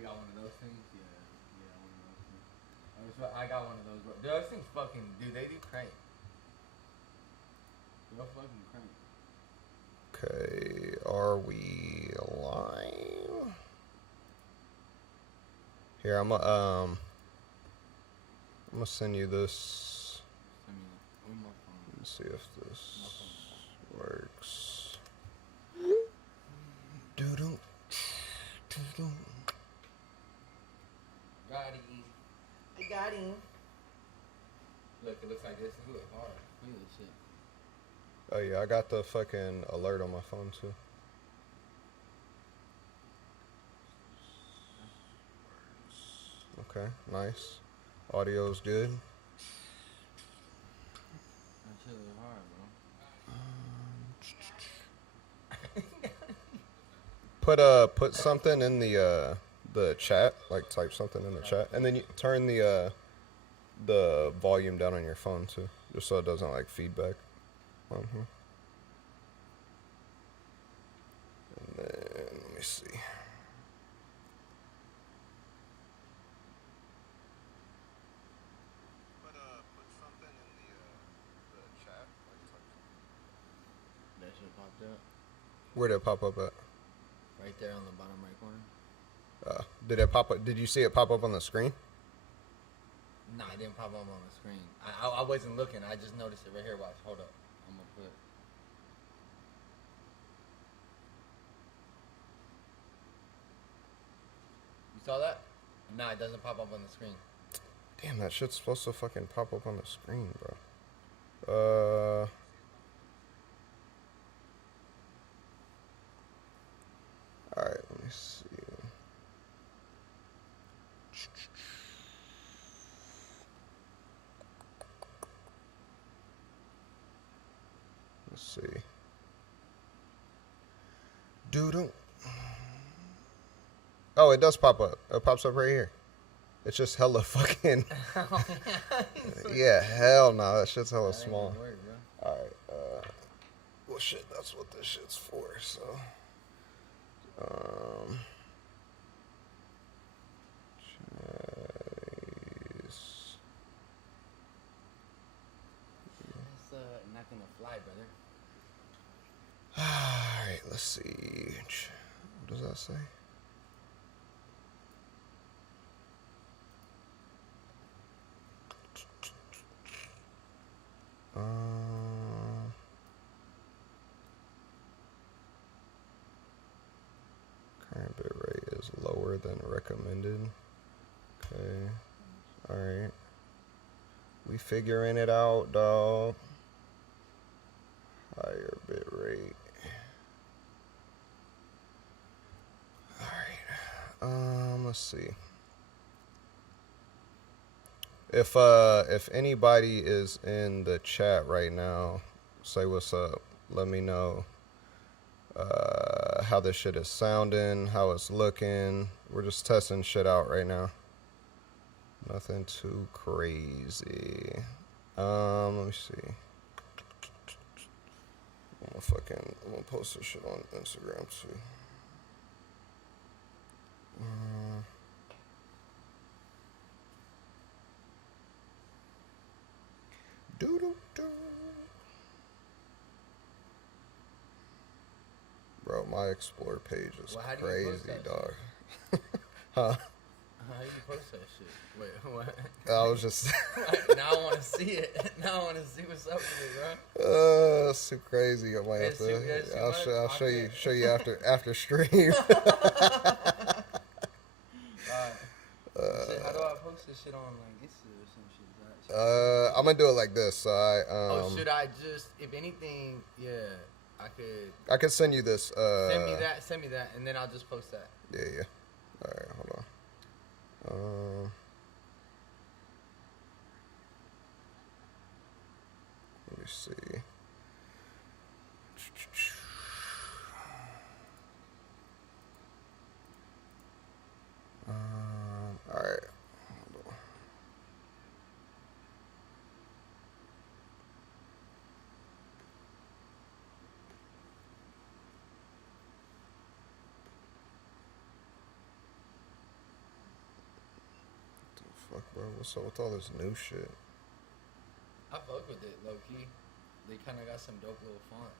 you got one of those things? Yeah, yeah, one of those things. I got one of those. Bro. Those things fucking, dude, they do crank. They'll fucking crank. Okay, are we live? Here, I'm gonna send you this. Send me that. On my phone. Let's see if this works. Doo-doo. Doo-doo. Got him. I got him. Look, it looks like this. Look hard. Look at this shit. Oh yeah, I got the fucking alert on my phone too. Okay, nice. Audio's good. That shit is hard, bro. Put something in the chat, like type something in the chat, and then you turn the volume down on your phone too, just so it doesn't like feedback on here. And then let me see. Put something in the chat, like type something. That shit popped up. Where did it pop up at? Right there on the bottom right corner. Did it pop up? Did you see it pop up on the screen? Nah, it didn't pop up on the screen. I wasn't looking. I just noticed it right here. Watch. Hold up. I'm gonna put. You saw that? Nah, it doesn't pop up on the screen. Damn, that shit's supposed to fucking pop up on the screen, bro. Alright, let me see. Let's see. Doodle. Oh, it does pop up. It pops up right here. It's just hella fucking. Yeah, hell no. That shit's hella small. Alright, well, shit, that's what this shit's for, so. It's not gonna fly, brother. Alright, let's see. What does that say? Current bit rate is lower than recommended. Okay. Alright. We figuring it out, dog. Higher bit rate. Alright. Let's see. If anybody is in the chat right now, say what's up. Let me know how this shit is sounding, how it's looking. We're just testing shit out right now. Nothing too crazy. Let me see. I'm gonna post this shit on Instagram too. Doo-doo-doo. Bro, my Explore page is crazy, dog. Huh? How you post that shit? Wait, what? I was just. Now I want to see it. Now I want to see what's up with it, bro. It's too crazy. I might have to. I'll show you after stream. How do I post this shit on like Instagram or some shit? I'm gonna do it like this. So should I just, if anything, yeah, I could send you this. Send me that, and then I'll just post that. Yeah. All right, hold on. Let me see. All right. fuck, bro? What's up with all this new shit? I fuck with it, low key. They kind of got some dope little fonts.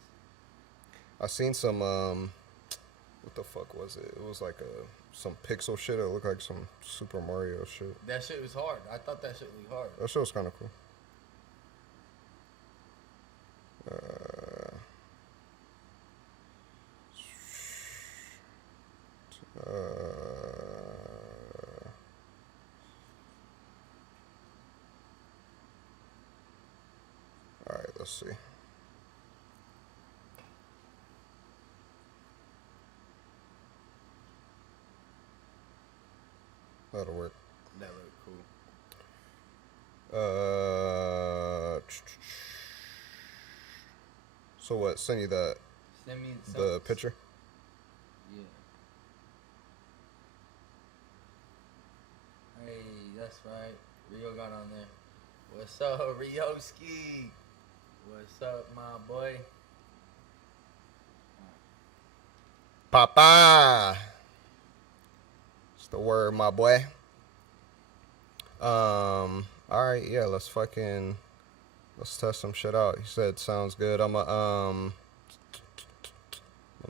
I seen some what the fuck was it? It was like some pixel shit. It looked like some Super Mario shit. That shit was hard. I thought that shit was hard. That shit was kind of cool. All right, let's see. That'll work. That looked cool. So what? Send you the Send me the picture. Yeah. Hey, that's right. Rio got on there. What's up, Rioski? What's up, my boy? Papa. It's the word, my boy. Alright, yeah, let's test some shit out. He said sounds good. Let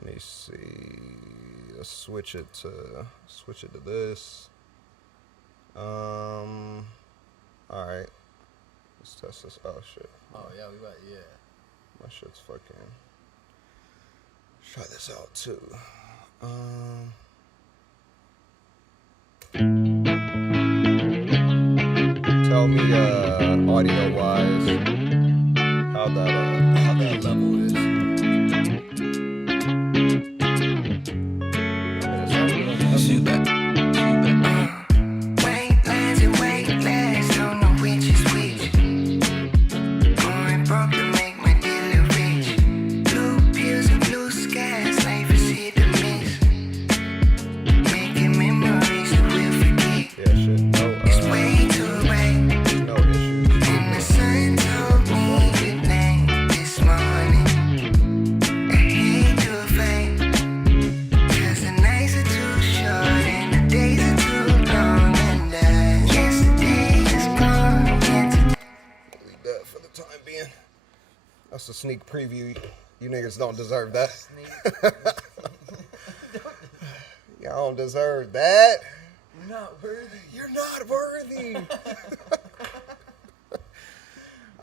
me see. Let's switch it to this. Alright. Let's test this. Oh shit. Oh yeah, yeah. My shit's fucking. Try this out too. Tell me, audio wise, how that level is. Wastelands and wastelands, don't know which is which. Orange broke to make my dealer rich. Blue pills and blue skies, life is hit or miss. Making memories that we'll forget. Yeah, shit. It's way too bright. No issues. And the sun told me good night this morning. I hate to fight, 'cause the nights are too short and the days are too long. And yesterday is gone. Leave that for the time being. That's a sneak preview. You niggas don't deserve that. Sneak. Y'all don't deserve that. You're not worthy. You're not worthy.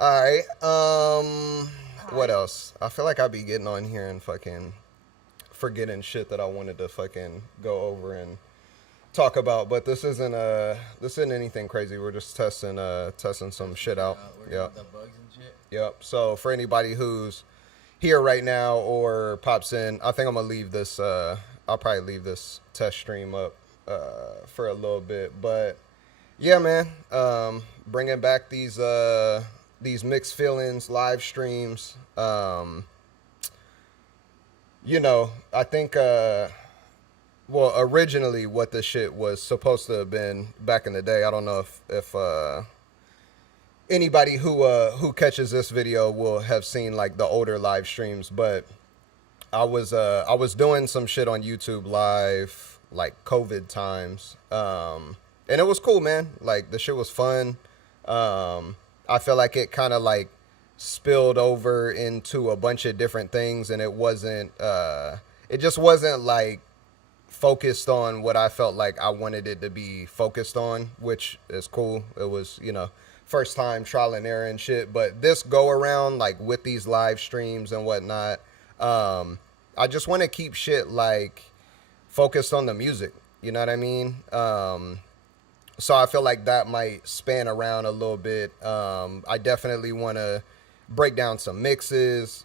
All right. What else? I feel like I be getting on here and fucking forgetting shit that I wanted to fucking go over and talk about, but this isn't anything crazy. We're just testing some shit out. Yep. The bugs and shit. Yep. So for anybody who's here right now or pops in, I think I'm gonna leave this. I'll probably leave this test stream up for a little bit. But yeah, man, bringing back these mixed feelings live streams. You know, I think well, originally what this shit was supposed to have been back in the day. I don't know if anybody who catches this video will have seen like the older live streams, but I was doing some shit on YouTube live, like COVID times, and it was cool, man. Like the shit was fun. I feel like it kind of like spilled over into a bunch of different things, and it just wasn't like focused on what I felt like I wanted it to be focused on, which is cool. It was, you know, first time trial and error and shit. But this go around, like with these live streams and whatnot, I just want to keep shit like focused on the music. You know what I mean? So I feel like that might span around a little bit. I definitely want to break down some mixes.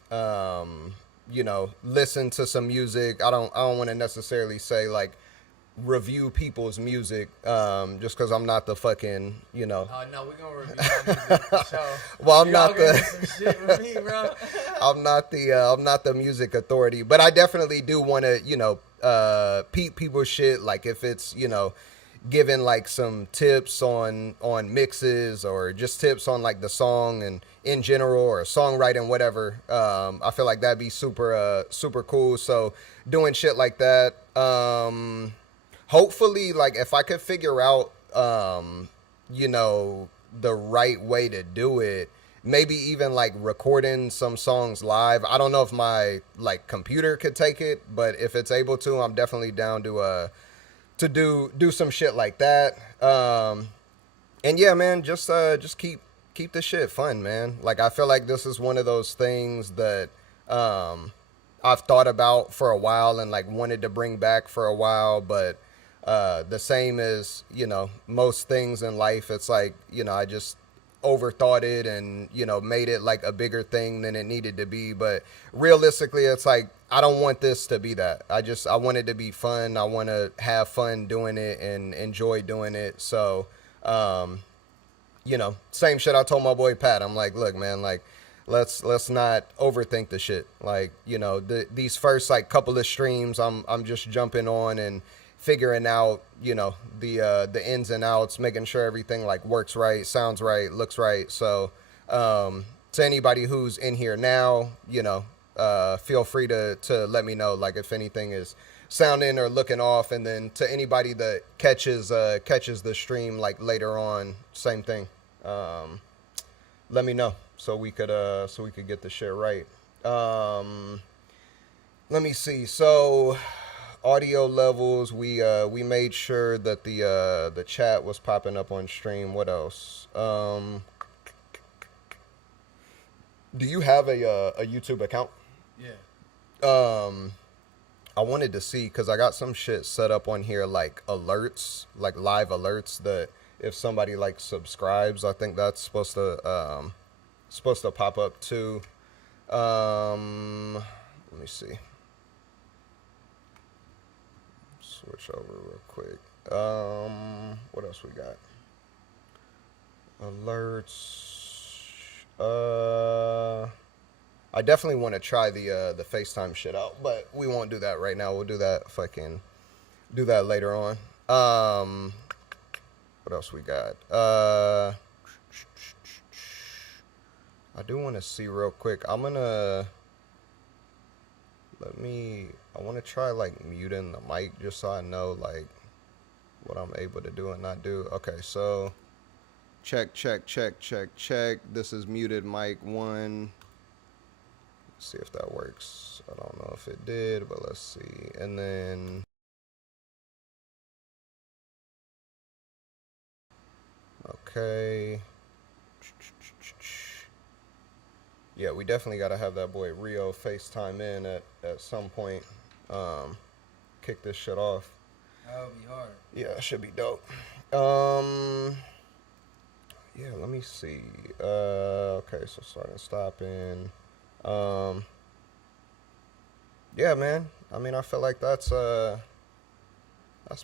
You know, listen to some music. I don't want to necessarily say like review people's music, just because I'm not the fucking, you know. No, we're gonna review my music for sure. Well, I'm not Some shit with me, bro. I'm not the music authority, but I definitely do want to, you know, peep people's shit. Like if it's, you know, giving like some tips on mixes or just tips on like the song and in general or songwriting, whatever. I feel like that'd be super cool. So doing shit like that. Hopefully, like if I could figure out you know, the right way to do it. Maybe even like recording some songs live. I don't know if my like computer could take it, but if it's able to, I'm definitely down to do some shit like that. And yeah, man, just keep this shit fun, man. Like I feel like this is one of those things that I've thought about for a while and like wanted to bring back for a while, but the same as, you know, most things in life, it's like, you know, I just overthought it and, you know, made it like a bigger thing than it needed to be. But realistically, it's like I don't want this to be that. I want it to be fun. I want to have fun doing it and enjoy doing it. So you know, same shit I told my boy Pat. I'm like, look, man, like let's not overthink the shit. Like, you know, these first like couple of streams I'm just jumping on and figuring out, you know, the ins and outs, making sure everything like works right, sounds right, looks right. So to anybody who's in here now, you know, feel free to let me know like if anything is sounding or looking off. And then to anybody that catches the stream like later on, same thing. Let me know so we could get the shit right. Let me see. So audio levels, we made sure that the chat was popping up on stream. What else? Do you have a YouTube account? Yeah. I wanted to see because I got some shit set up on here like alerts, like live alerts that if somebody like subscribes, I think that's supposed to pop up too. Let me see. Switch over real quick. What else we got? Alerts. I definitely want to try the FaceTime shit out, but we won't do that right now. We'll do that later on. What else we got? I do want to see real quick. I want to try like muting the mic just so I know like what I'm able to do and not do. Okay, so check. This is muted mic 1. Let's see if that works. I don't know if it did, but let's see. And then okay. Yeah, we definitely got to have that boy Rio FaceTime in at some point. Kick this shit off. That would be hard. Yeah, it should be dope. Yeah, let me see. Okay, so starting stopping. Yeah, man. I mean, I feel like that's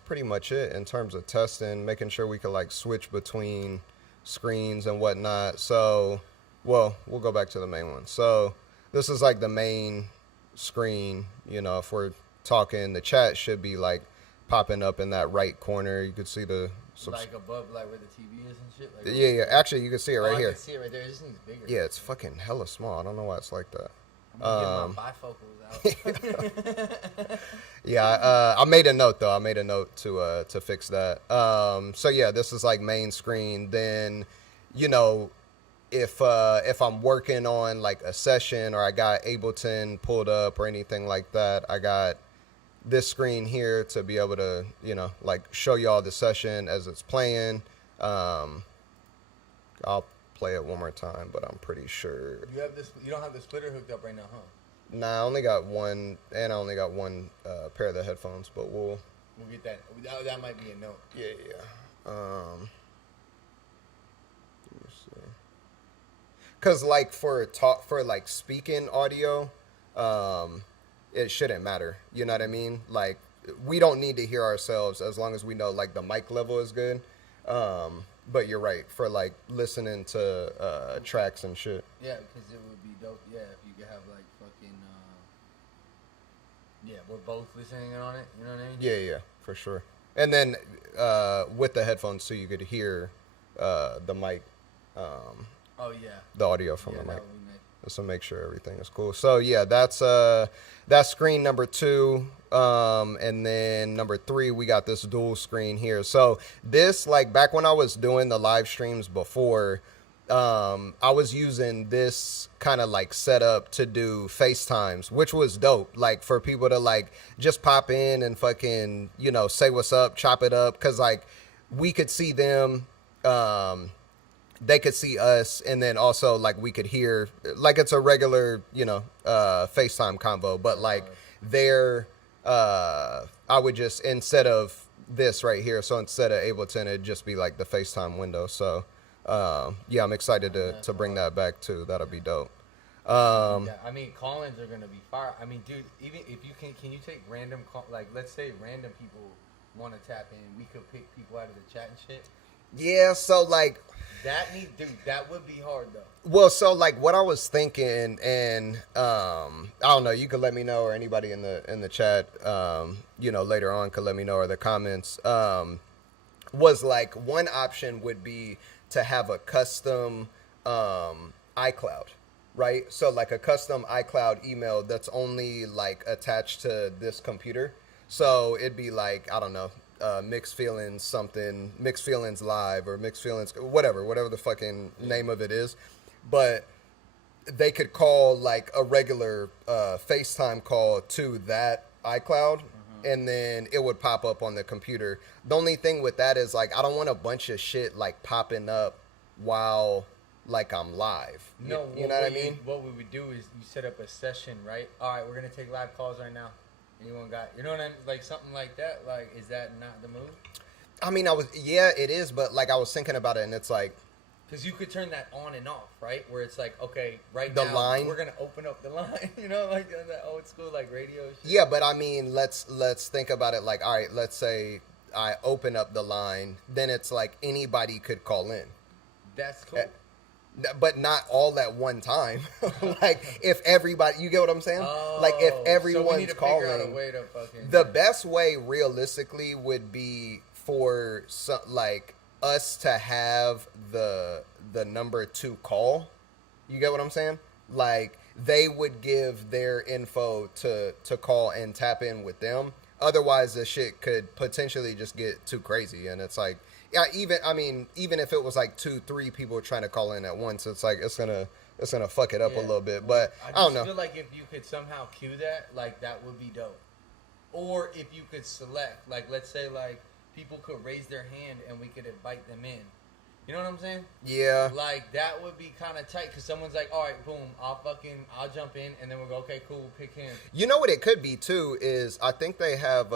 pretty much it in terms of testing, making sure we can like switch between screens and whatnot. So, well, we'll go back to the main one. So this is like the main screen. You know, if we're talking, the chat should be like popping up in that right corner. You could see the like above, like where the TV is and shit. Like yeah. Actually, you can see it right here. I can see it right there. This thing's bigger. Yeah, it's fucking hella small. I don't know why it's like that. I'm gonna get my bifocals out. Yeah, I made a note though. I made a note to fix that. So yeah, this is like main screen. Then, you know, if I'm working on like a session or I got Ableton pulled up or anything like that, I got this screen here to be able to, you know, like show y'all the session as it's playing. I'll play it one more time, but I'm pretty sure. You have this. You don't have the splitter hooked up right now, huh? Nah, I only got one, and I only got one pair of the headphones, but we'll get that. That might be a note. Yeah. Let me see. Cause like for like speaking audio, it shouldn't matter. You know what I mean? Like we don't need to hear ourselves as long as we know like the mic level is good. But you're right, for like listening to tracks and shit. Yeah, because it would be dope. Yeah, if you could have like fucking yeah, we're both listening on it. You know what I mean? Yeah, for sure. And then with the headphones, so you could hear the mic. Oh yeah. The audio from the mic. That would be nice. just to make sure everything is cool. So yeah, that's screen number 2. And then number 3, we got this dual screen here. So this, like, back when I was doing the live streams before, I was using this kind of like setup to do FaceTimes, which was dope. Like, for people to like just pop in and fucking, you know, say what's up, chop it up. Cause like we could see them, they could see us, and then also like we could hear, like it's a regular, you know, FaceTime convo, but like there, I would just, instead of this right here, so instead of Ableton, it'd just be like the FaceTime window. So yeah, I'm excited to bring that back too. That'll be dope. Yeah, I mean, call-ins are gonna be fire. I mean, dude, even if you can you take random like, let's say random people want to tap in, we could pick people out of the chat and shit. Yeah, so like that would be hard though. Well, so like what I was thinking, and I don't know, you could let me know, or anybody in the chat, you know, later on could let me know, or the comments, was like one option would be to have a custom iCloud, right? So like a custom iCloud email that's only like attached to this computer. So it'd be like, I don't know, Mixed Feelings something, Mixed Feelings Live, or Mixed Feelings, whatever the fucking name of it is. But they could call like a regular FaceTime call to that iCloud, and then it would pop up on the computer. The only thing with that is like, I don't want a bunch of shit like popping up while like I'm live. No, you know what I mean? What we would do is you set up a session, right? All right, we're gonna take live calls right now. Anyone got, you know what I mean? Like something like that. Like, is that not the move? I mean, yeah, it is, but like I was thinking about it, and it's like, because you could turn that on and off, right? Where it's like, okay, right the now line, we're gonna open up the line, you know, like that old school like radio shit. Yeah, but I mean, let's think about it. Like, all right, let's say I open up the line, then it's like anybody could call in. That's cool. But not all at one time. Like, if everybody, you get what I'm saying? Oh, like, if so everyone's we need to calling, figure out a way to fucking, the best way realistically would be for some, like, us to have the number 2 call. You get what I'm saying? Like, they would give their info to call and tap in with them. Otherwise, the shit could potentially just get too crazy, and it's like, yeah, even if it was like 2-3 people trying to call in at once, it's like it's gonna fuck it up a little bit. But I don't know. I feel like if you could somehow cue that, like that would be dope. Or if you could select, like let's say like people could raise their hand and we could invite them in. You know what I'm saying? Yeah. Like that would be kind of tight because someone's like, all right, boom, I'll jump in, and then we'll go, okay, cool, we'll pick him. You know what it could be too is I think they have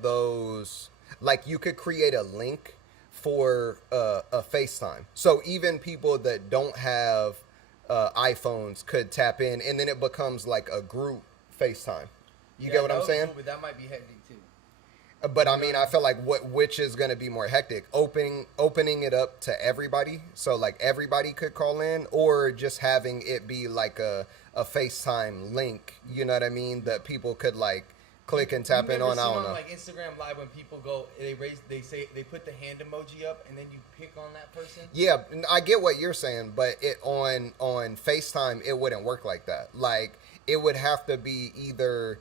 those. Like, you could create a link for a FaceTime. So even people that don't have iPhones could tap in, and then it becomes like a group FaceTime. You get what I'm saying? Cool, but that might be hectic too. But I mean, I feel like which is going to be more hectic? Opening it up to everybody, so like everybody could call in, or just having it be like a FaceTime link, you know what I mean? That people could like click and tap in on. I don't know. Like Instagram Live, when people go, they put the hand emoji up, and then you pick on that person. Yeah, I get what you're saying, but it on FaceTime it wouldn't work like that. Like, it would have to be either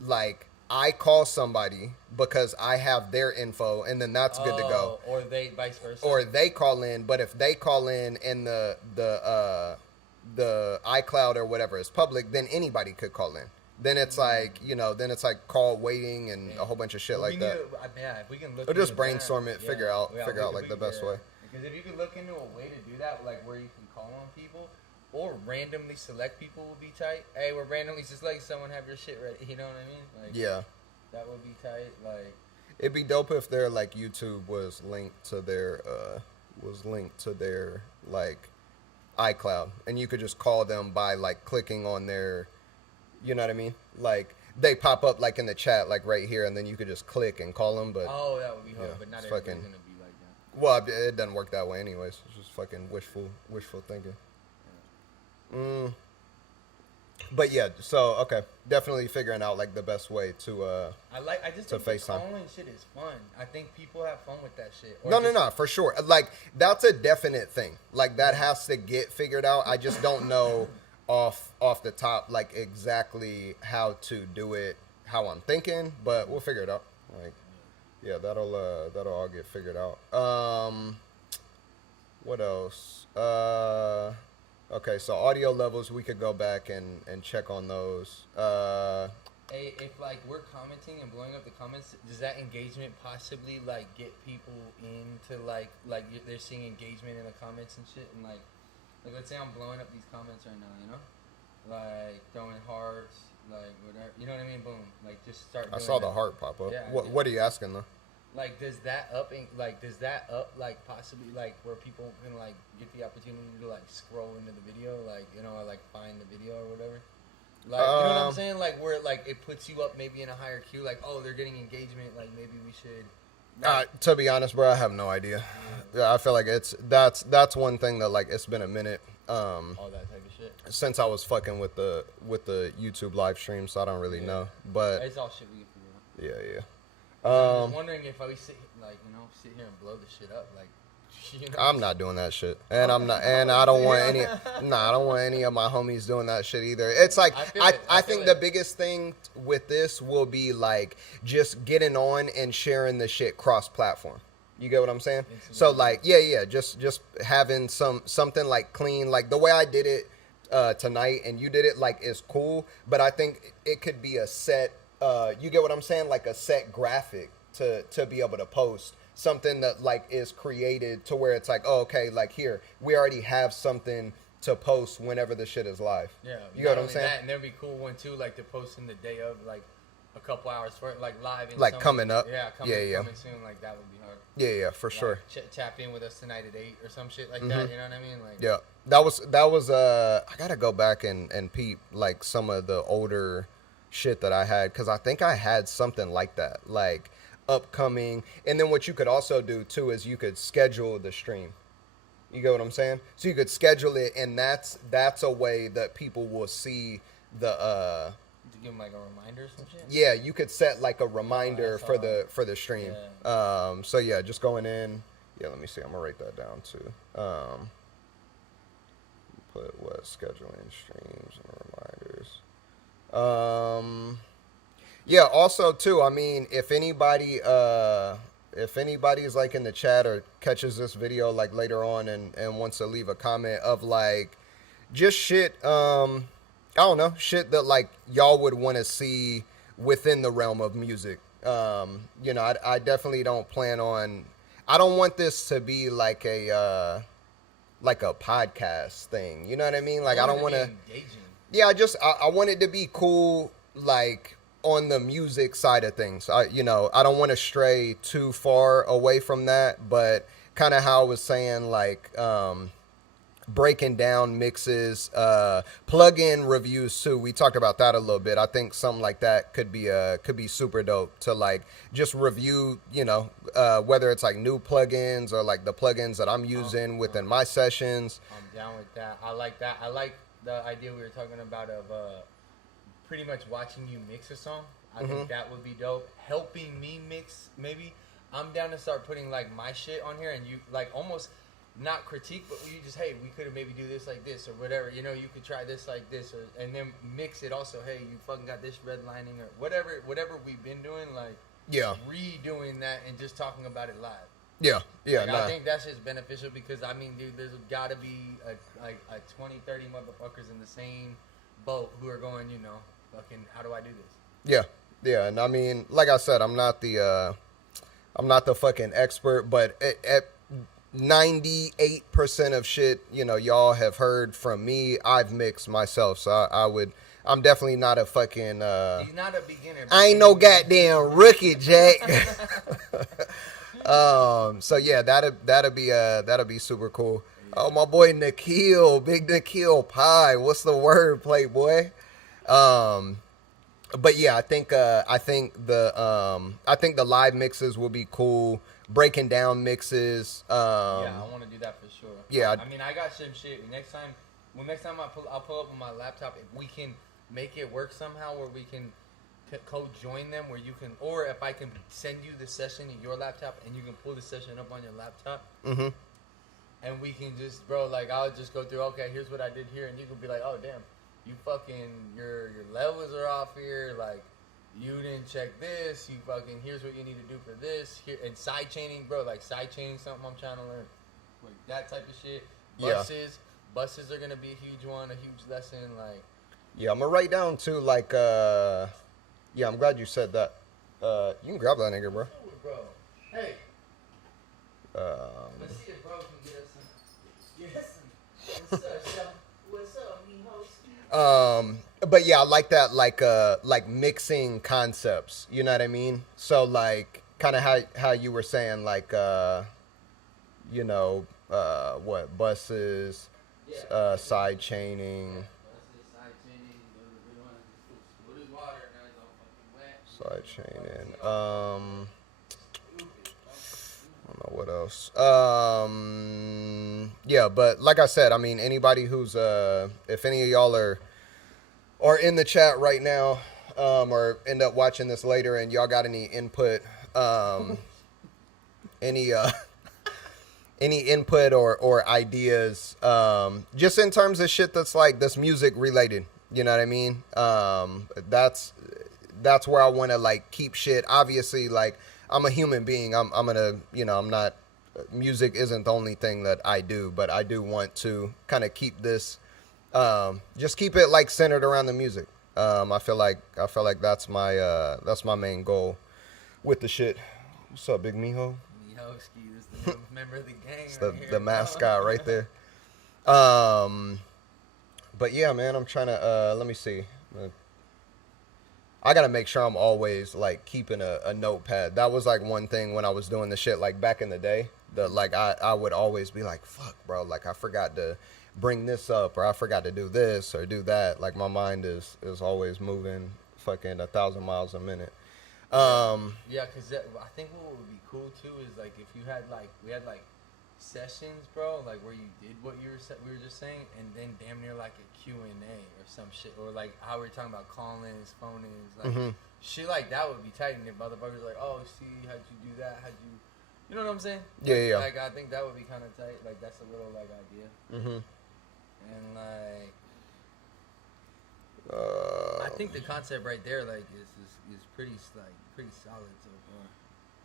like I call somebody because I have their info, and then that's good to go. Or they vice versa. Or they call in, but if they call in and the iCloud or whatever is public, then anybody could call in. Then it's like, you know, call waiting and a whole bunch of shit like that. If we can look. Or just brainstorm it, figure out like the best way. Because if you could look into a way to do that, like where you can call on people, or randomly select people would be tight. Hey, we're randomly just letting someone have your shit ready. You know what I mean? Like, yeah. That would be tight. Like, it'd be dope if their like YouTube was linked to their like iCloud, and you could just call them by like clicking on their, you know what I mean? Like, they pop up like in the chat, like right here, and then you could just click and call them. But that would be hard. Yeah, but not everybody's gonna be like that. Well, it doesn't work that way anyways. It's just fucking wishful thinking. But yeah, so okay, definitely figuring out like the best way to I just to think the FaceTime. calling shit is fun. I think people have fun with that shit. Or No, for sure. Like that's a definite thing. Like that has to get figured out. I just don't know off the top like exactly how to do it, how I'm thinking, but we'll figure it out. Like yeah, that'll all get figured out. What else? Okay, so audio levels, we could go back and check on those. Hey, if like we're commenting and blowing up the comments, does that engagement possibly like get people into like they're seeing engagement in the comments and shit, and like let's say I'm blowing up these comments right now, you know, like throwing hearts, like whatever, you know what I mean? Boom, like just start. I Doing saw that. the heart pop up. Yeah, What are you asking though? Like, does that up like possibly like where people can like get the opportunity to like scroll into the video, like you know, or like find the video or whatever. Like, you know what I'm saying? Like, where like it puts you up maybe in a higher queue. Like, oh, they're getting engagement. Like, maybe we should. To be honest, bro, I have no idea. Yeah, I feel like that's one thing that like it's been a minute. All that type of shit. Since I was fucking with the YouTube live stream, so I don't really know. But it's all shit we can figure out. yeah. I'm just wondering if I sit here and blow the shit up, like. You know? I'm not doing that shit, and I'm not, and I don't want any. I don't want any of my homies doing that shit either. It's like I think the biggest thing with this will be like just getting on and sharing the shit cross-platform. You get what I'm saying? So like, yeah, just having something like clean, like the way I did it tonight, and you did it like is cool. But I think it could be a set. You get what I'm saying? Like a set graphic to be able to post. Something that like is created to where it's like, oh, okay, like here we already have something to post whenever the shit is live. Yeah, you know what I'm saying? That, and that'd be cool one too, like to post in the day of, like a couple hours for like live. In like coming up. Yeah, coming soon. Like that would be hard. Yeah, for sure. Tap in with us tonight at 8 or some shit like that. You know what I mean? Like yeah, that was. I gotta go back and peep like some of the older shit that I had because I think I had something like that, like. Upcoming, and then what you could also do too is you could schedule the stream. You get what I'm saying? So you could schedule it, and that's a way that people will see the to give them like a reminder or some shit. Yeah, you could set like a reminder for the stream. Yeah. So yeah, just going in. Yeah, let me see. I'm gonna write that down too. Put what scheduling streams and reminders. Yeah, also too, I mean, if anybody is like in the chat or catches this video like later on and wants to leave a comment of like just shit, I don't know, shit that like y'all would want to see within the realm of music. You know, I definitely don't plan on, I don't want this to be like a podcast thing. You know what I mean? Like I don't want to. Yeah, I want it to be cool, like. On the music side of things, I don't want to stray too far away from that, but kind of how I was saying, like breaking down mixes, plug-in reviews too. We talked about that a little bit. I think something like that could be super dope to like just review, whether it's like new plugins or like the plugins that I'm using within my sessions. I'm down with that. I like that. I like the idea we were talking about of pretty much watching you mix a song. I think that would be dope. Helping me mix, maybe. I'm down to start putting like my shit on here, and you like almost not critique, but you just, hey, we could have maybe do this like this or whatever. You could try this like this, and then mix it also. Hey, you fucking got this redlining or whatever we've been doing, like redoing that and just talking about it live. Yeah. Like, I think that's just beneficial because I mean, dude, there's got to be a 20, 30 motherfuckers in the same boat who are going, fucking, how do I do this? Yeah, and I mean, like I said, I'm not the fucking expert, but at 98% of shit, y'all have heard from me. I've mixed myself, so I'm definitely not a fucking. He's not a beginner. I ain't no goddamn rookie, Jack. So yeah, that'll be super cool. Oh, my boy Nikhil, big Nikhil Pie. What's the word, Playboy? But yeah, I think the live mixes will be cool. Breaking down mixes. Yeah, I want to do that for sure. Yeah. I mean, I got some shit. Next time I'll pull up on my laptop. If we can make it work somehow where we can co-join them, where you can, or if I can send you the session in your laptop and you can pull the session up on your laptop, and we can just, bro, like I'll just go through. Okay, here's what I did here, and you can be like, oh damn, you fucking your levels are off here, like. You didn't check this. You fucking. Here's what you need to do for this. Here and side chaining, bro. Like side chaining, something I'm trying to learn. Like that type of shit. Buses are gonna be a huge one, a huge lesson. Like. Yeah, I'm gonna write down too. Like, yeah, I'm glad you said that. You can grab that nigga, bro. Bro, hey. Let's see if bro can get us some. What's up, Sean? What's up, me host? But yeah, I like that, like mixing concepts, you know what I mean? So like kind of how you were saying, like, you know, what buses, side chaining, side chaining, I don't know what else. Yeah, but like I said, I mean, anybody who's, if any of y'all are in the chat right now, or end up watching this later and y'all got any input, any input or ideas, just in terms of shit that's like this music related, you know what I mean? That's where I want to like keep shit. Obviously, like I'm a human being. I'm gonna, you know, I'm not, music isn't the only thing that I do, but I do want to kind of keep this, just keep it like centered around the music. I feel like that's my main goal with the shit. What's up, Big Mijo? Mihoski, this is the member of the gang. It's right the mascot right there. But yeah, man, I'm trying to, let me see. I gotta make sure I'm always like keeping a notepad. That was like one thing when I was doing the shit like back in the day. Like I would always be like, fuck, bro, like I forgot to bring this up, or I forgot to do this or do that. Like my mind is always moving fucking 1,000 miles a minute. Yeah, because I think what would be cool too is like if you had like, we had like sessions, bro, like where you did what we were just saying, and then damn near like a Q&A or some shit, or like how we were talking about call-ins, phone-ins, like shit like that would be tight. And if motherfuckers like, oh, see, how'd you do that? How'd you, you know what I'm saying? Yeah, like, Like I think that would be kind of tight. Like that's a little like idea. And like, I think the concept right there like is pretty solid so far.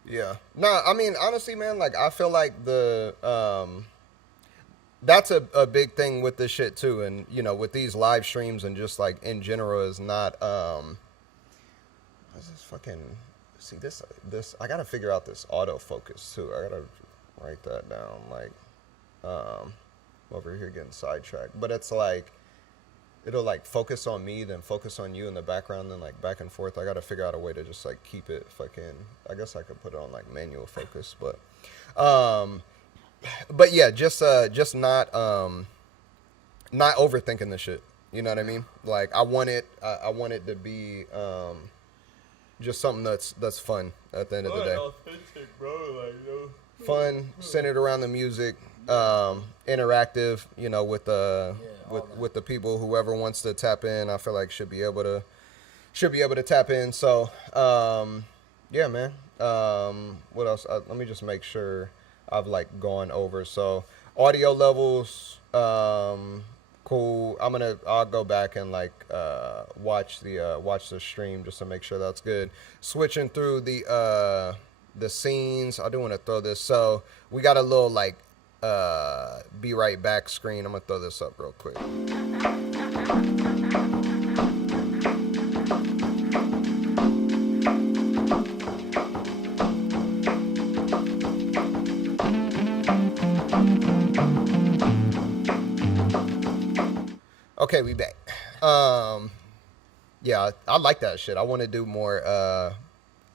Yeah. Nah, I mean, honestly, man, like, I feel like that's a big thing with this shit, too. And, you know, with these live streams and just, like, in general is not, what's this fucking, see, this, I gotta figure out this autofocus, too. I gotta write that down, like, over here getting sidetracked. But it's, like, it'll, like, focus on me, then focus on you in the background, then, like, back and forth. I gotta figure out a way to just, like, keep it fucking, I guess I could put it on, like, manual focus, but yeah, just not overthinking the shit. You know what I mean? Like, I want it to be, just something that's fun at the end of the day. Authentic, bro, like, you know. Fun, centered around the music, interactive, you know, with the people, whoever wants to tap in, I feel like should be able to tap in. So, yeah, man. What else? Let me just make sure I've like gone over. So audio levels, cool. I'll go back and like, watch the stream just to make sure that's good. Switching through the scenes. I do want to throw this. So we got a little like, be right back screen. I'm gonna throw this up real quick. Okay, we back. Yeah, I like that shit. I want to do more,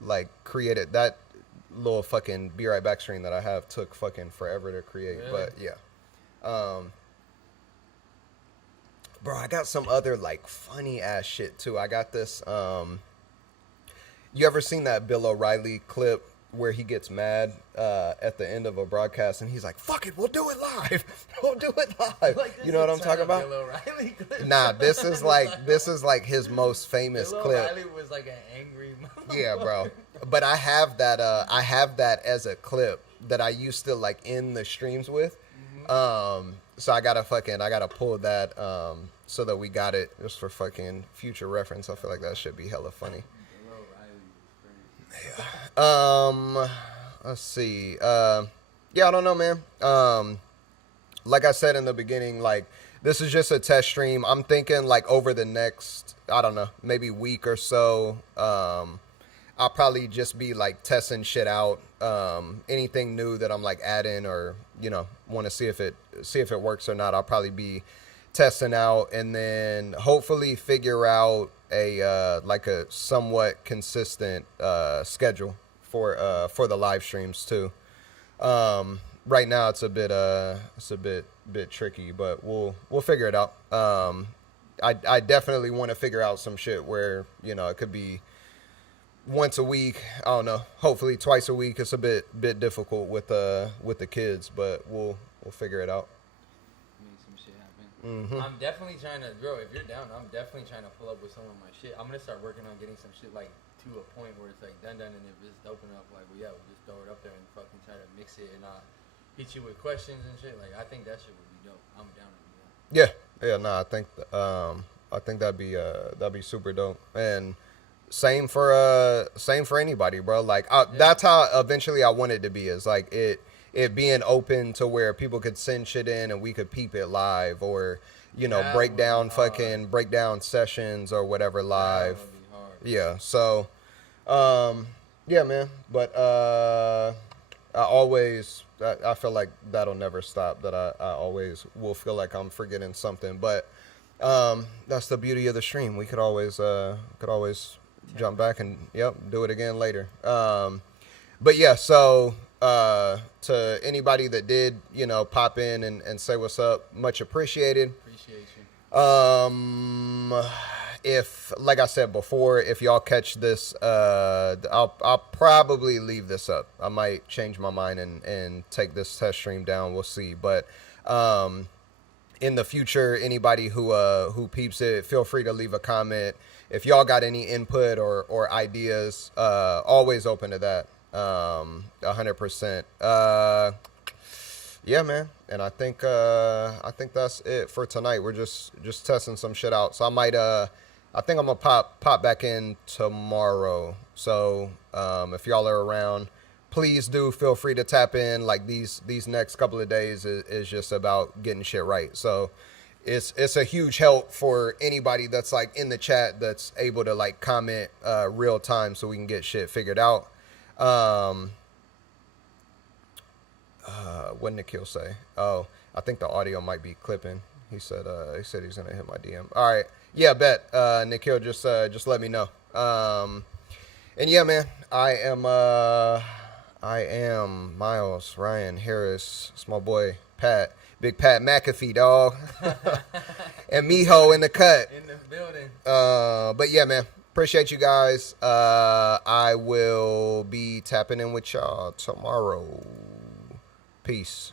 like creative. That little fucking be right back screen that I have took fucking forever to create. Really? But yeah. Bro, I got some other like funny ass shit too. I got this, you ever seen that Bill O'Reilly clip where he gets mad at the end of a broadcast and he's like, "Fuck it, we'll do it live. We'll do it live." Like, you know what I'm talking about? Bill O'Reilly clip. Nah, this is like his most famous Bill clip. O'Reilly was like an angry Yeah, bro. But I have that as a clip that I used to like end the streams with. So I gotta pull that so that we got it just for fucking future reference. I feel like that should be hella funny. Yeah. Let's see. Yeah, I don't know, man. Like I said in the beginning, like this is just a test stream. I'm thinking like over the next, I don't know, maybe week or so, I'll probably just be like testing shit out. Anything new that I'm like adding or, you know, want to see if it works or not, I'll probably be testing out and then hopefully figure out a like a somewhat consistent schedule for the live streams too. Right now it's a bit tricky, but we'll figure it out. I definitely want to figure out some shit where, you know, it could be once a week. I don't know. Hopefully twice a week. It's a bit difficult with the kids, but we'll figure it out. Make some shit happen. Mm-hmm. I'm definitely trying to, bro. If you're down, I'm definitely trying to pull up with some of my shit. I'm gonna start working on getting some shit like to a point where it's like done, and if it's dope enough, like, well, yeah, we'll just throw it up there and fucking try to mix it and hit you with questions and shit. Like, I think that shit would be dope. I'm down to do that. Yeah. No, I think that'd be super dope. And same for anybody, bro. Like that's how eventually I want it to be. Is like it being open to where people could send shit in and we could peep it live, or you know, break down sessions or whatever live. That would be hard. Yeah. So, yeah, man. But I feel like that'll never stop. That I always will feel like I'm forgetting something. But that's the beauty of the stream. We could always jump back and do it again later. But yeah, so to anybody that did, you know, pop in and say what's up, much appreciated. Appreciate you. If, like I said before, if y'all catch this, I'll probably leave this up. I might change my mind and take this test stream down. We'll see. But in the future, anybody who peeps it, feel free to leave a comment. If y'all got any input or ideas, always open to that. 100%. Yeah, man. And I think that's it for tonight. We're just testing some shit out. So I think I'm gonna pop back in tomorrow. So if y'all are around, please do feel free to tap in. Like these next couple of days is just about getting shit right. So it's a huge help for anybody that's like in the chat that's able to like comment real time so we can get shit figured out. What did Nikhil say? Oh, I think the audio might be clipping. He said he's gonna hit my DM. All right, yeah, bet. Nikhil, just let me know. And yeah, man, I am Miles Ryan Harris. It's my boy Pat, Big Pat McAfee, dog, and Miho in the cut. In the building. But yeah, man, appreciate you guys. I will be tapping in with y'all tomorrow. Peace.